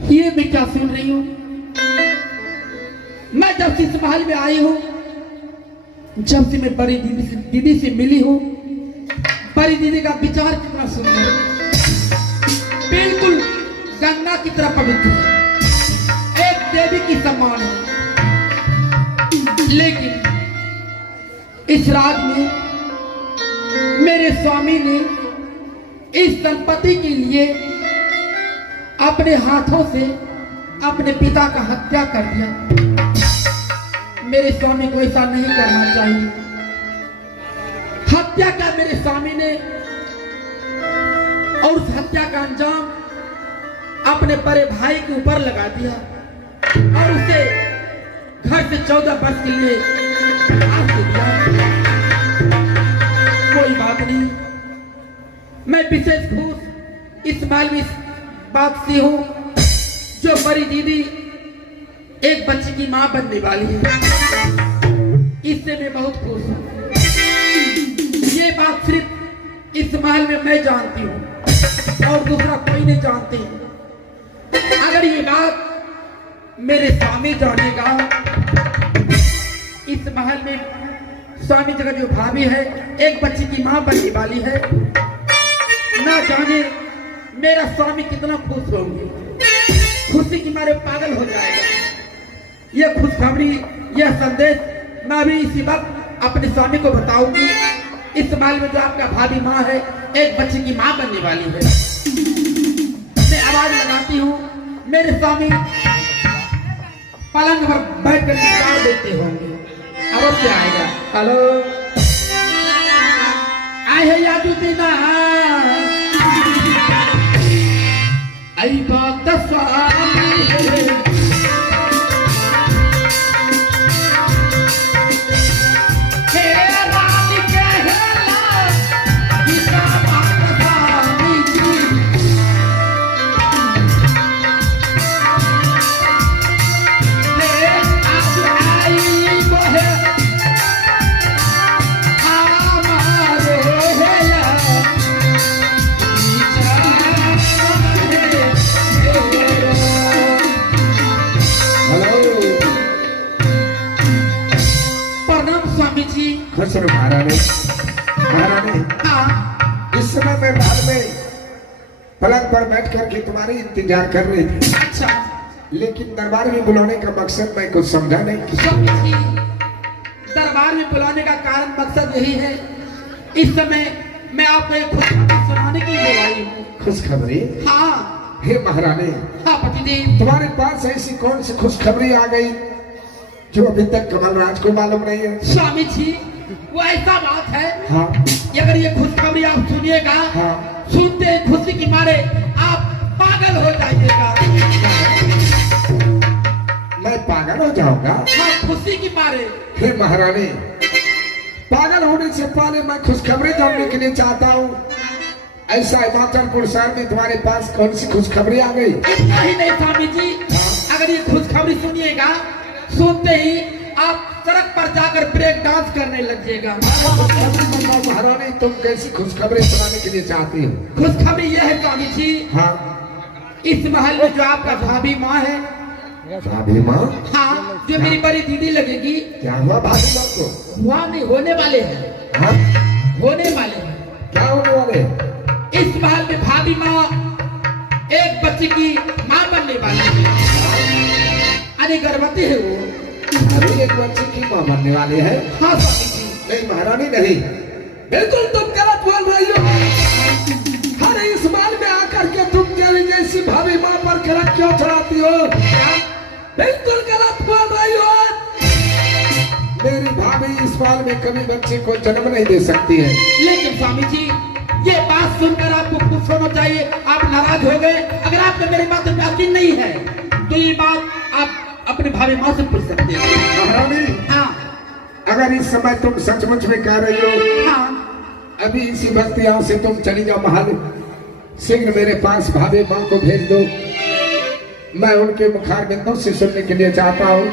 ये मैं क्या सुन रही हूँ? मैं जब से इस महल में आई हूँ, जब से मैं बड़ी दीदी से मिली हूँ, बड़ी दीदी का विचार कितना सुंदर, बिल्कुल गंगा की तरह पवित्र, एक देवी की समान है। लेकिन इस रात में मेरे स्वामी ने इस संपत्ति के लिए अपने हाथों से अपने पिता का हत्या कर दिया। मेरे स्वामी को ऐसा नहीं करना चाहिए। हत्या का मेरे स्वामी ने, और उस हत्या का अंजाम अपने बड़े भाई के ऊपर लगा दिया और उसे घर से 14 वर्ष के लिए आग दे दिया। कोई बात नहीं, मैं विशेष खुश इस माल में इस बात से हूं, जो बड़ी दीदी एक बच्चे की मां बनने वाली है, इससे मैं बहुत खुश हूं। ये बात सिर्फ इस महल में मैं जानती हूं और दूसरा कोई नहीं जानती। अगर ये बात मेरे स्वामी जानेगा, इस महल में स्वामी जगह जो भाभी है, एक बच्चे की मां बनने वाली है, ना जाने मेरा स्वामी कितना खुश होंगे, खुशी की मारे पागल हो जाएगा। यह खुशखबरी, यह संदेश मैं भी इसी वक्त अपने स्वामी को बताऊंगी। इस महल में जो आपका भाभी माँ है, एक बच्चे की माँ बनने वाली है। मैं आवाज लगाती हूँ, मेरे स्वामी पलंग पर बैठ कर निकाल देते होंगे। अवश्य आएगा। हेलो, आए है यादू देना, आई बात स्वामी है। महारानी, महारानी, इस समय मैं महल में पलंग पर बैठ करके तुम्हारी इंतजार कर रही थी। अच्छा, लेकिन दरबार में बुलाने का मकसद मैं कुछ समझा नहीं। दरबार में बुलाने का कारण मकसद यही है, इस समय मैं आपको एक खुशखबरी सुनाने के लिए आई हूँ। खुशखबरी? हाँ। हे महारानी, हाँ पतिदेव, तुम्हारे पास ऐसी कौन सी खुशखबरी आ गई जो अभी तक कमलराज को मालूम नहीं है? स्वामी जी, वो ऐसा बात है, हाँ, अगर ये खुशखबरी आप सुनिएगा, हाँ, सुनते खुशी के मारे आप पागल हो जाइएगा। मैं पागल हो जाऊंगा? हाँ, खुशी के मारे। हे महारानी, पागल होने से पहले मैं खुशखबरी जानने के लिए चाहता हूँ। ऐसा हिमाचलपुर शहर में तुम्हारे पास कौन सी खुशखबरी आ गई? इतना ही नहीं स्वामी जी, अगर ये खुशखबरी सुनिएगा, सुनते ही आप सड़क पर जाकर ब्रेक डांस करने लगिएगा। महारानी, तुम कैसी खुशखबरी सुनाने के लिए चाहती हो? खुशखबरी यह है स्वामी जी, हाँ, इस महल में जो आपका भाभी माँ है, भाभी माँ? हाँ, जो मेरी बड़ी दीदी लगेगी। क्या हुआ भाभी माँ को? हुआ नहीं, होने वाले हैं। हाँ? होने वाले हैं। क्या होने वाले? इस महल में भाभी माँ एक बच्चे की माँ बनने वाली है। अरे गर्भवती है वो। अभी एक बच्चे की माँ बनने वाले हैं? हाँ स्वामी जी। नहीं महारानी, नहीं, बिल्कुल तुम गलत बोल रही हो। हर इस महल में आकर के तुम तेरी जैसी भाभी माँ पर कलंक क्यों चढ़ाती हो? बिल्कुल गलत बोल रही हो। मेरी भाभी इस महल में कभी बच्चे को जन्म नहीं दे सकती है। लेकिन स्वामी जी, ये बात सुनकर आपको खुश होना चाहिए। आप नाराज हो गए। अगर आपको मेरी बात में यकीन नहीं है, तो ये बात आप अपने भाभी माँ से पूछ सकते हैं। महारानी, हाँ, अगर इस समय तुम सचमुच में कह रही हो, हाँ, अभी इसी वक्त यहाँ से तुम चली जाओ महल, शीघ्र मेरे पास भाभी माँ को भेज दो। मैं उनके मुखार बिंदु से सुनने के लिए चाहता हूँ,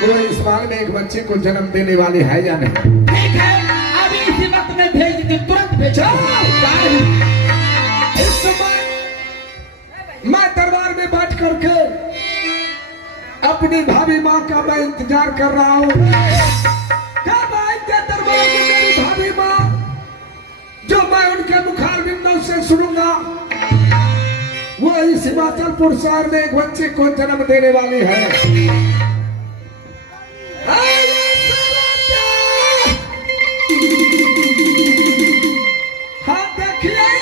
वो इस महल में एक बच्चे को जन्म देने वाली है या नहीं। ठीक है, अभी इसी वक्त में भेज दीजिए, तुरंत भेजो। इस समय मैं दरबार में बैठ करके अपनी भाभी माँ का मैं इंतजार कर रहा हूँ। कब आएंगे दरबार में मेरी भाभी माँ, जो मैं उनके मुखार बिंदों से सुनूंगा। वो इस हिमाचलपुर शहर में एक बच्चे को जन्म देने वाली है। हाँ देखिए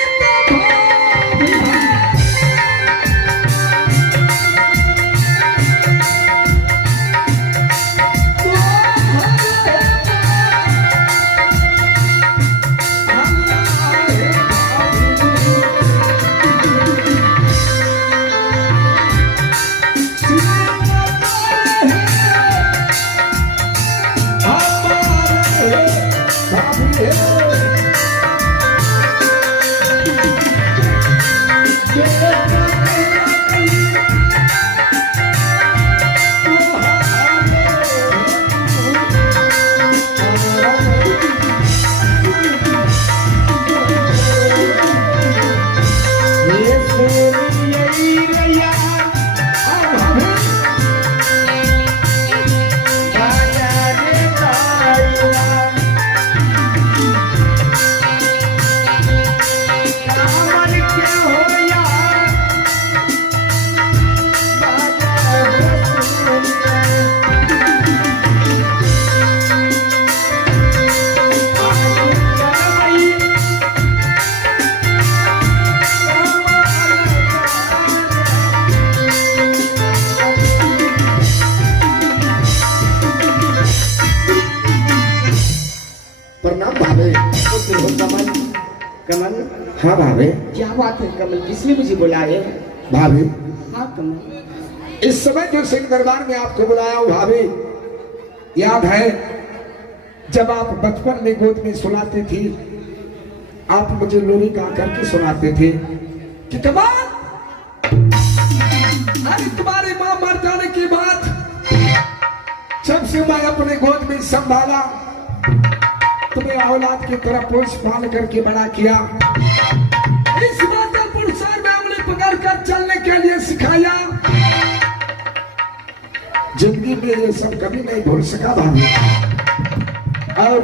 प्रणाम भावे। कमल, कमल, हाँ भावे। क्या बात है कमल, किसने मुझे बुलाया? भाभी, हाँ कमल, इस समय जो सिंह दरबार में आपको बुलाया हूँ भाभी, याद है जब आप बचपन में गोद में सुनाती थी, आप मुझे लोरी गा करके सुनाते थे कि कमाल, अरे तुम्हारी माँ मर जाने के बाद जब से मैं अपने गोद में संभाला, तुम्हें औलाद की तरह पोष पाल करके बड़ा किया, इस हिमाचलपुर शहर में उंगली पकड़ कर चलने के लिए सिखाया। जिंदगी में ये सब कभी नहीं भूल सका भाभी। और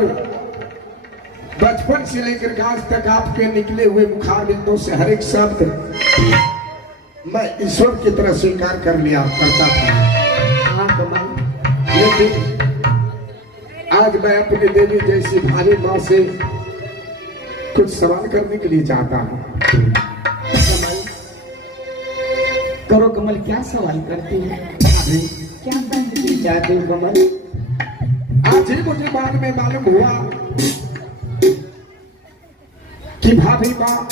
बचपन से लेकर आज तक आपके निकले हुए मुखार बिंदों से हर एक शब्द मैं ईश्वर की तरह स्वीकार कर लिया करता था। हाँ कमल, लेकिन आज मैं अपनी देवी जैसी भारी माँ से कुछ सवाल करने के लिए चाहता हूँ। कमल, करो कमल, क्या सवाल करती है? क्या कहने के लिए चाहते हो कमल? आज ही मुझे बाद में मालूम हुआ कि भाभी माँ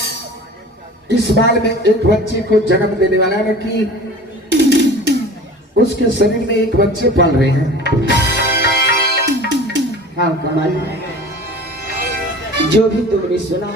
इस बाल में एक बच्चे को जन्म देने वाला है, कि उसके शरीर में एक बच्चे पल रहे हैं। हाँ कमल, जो भी तुमने सुना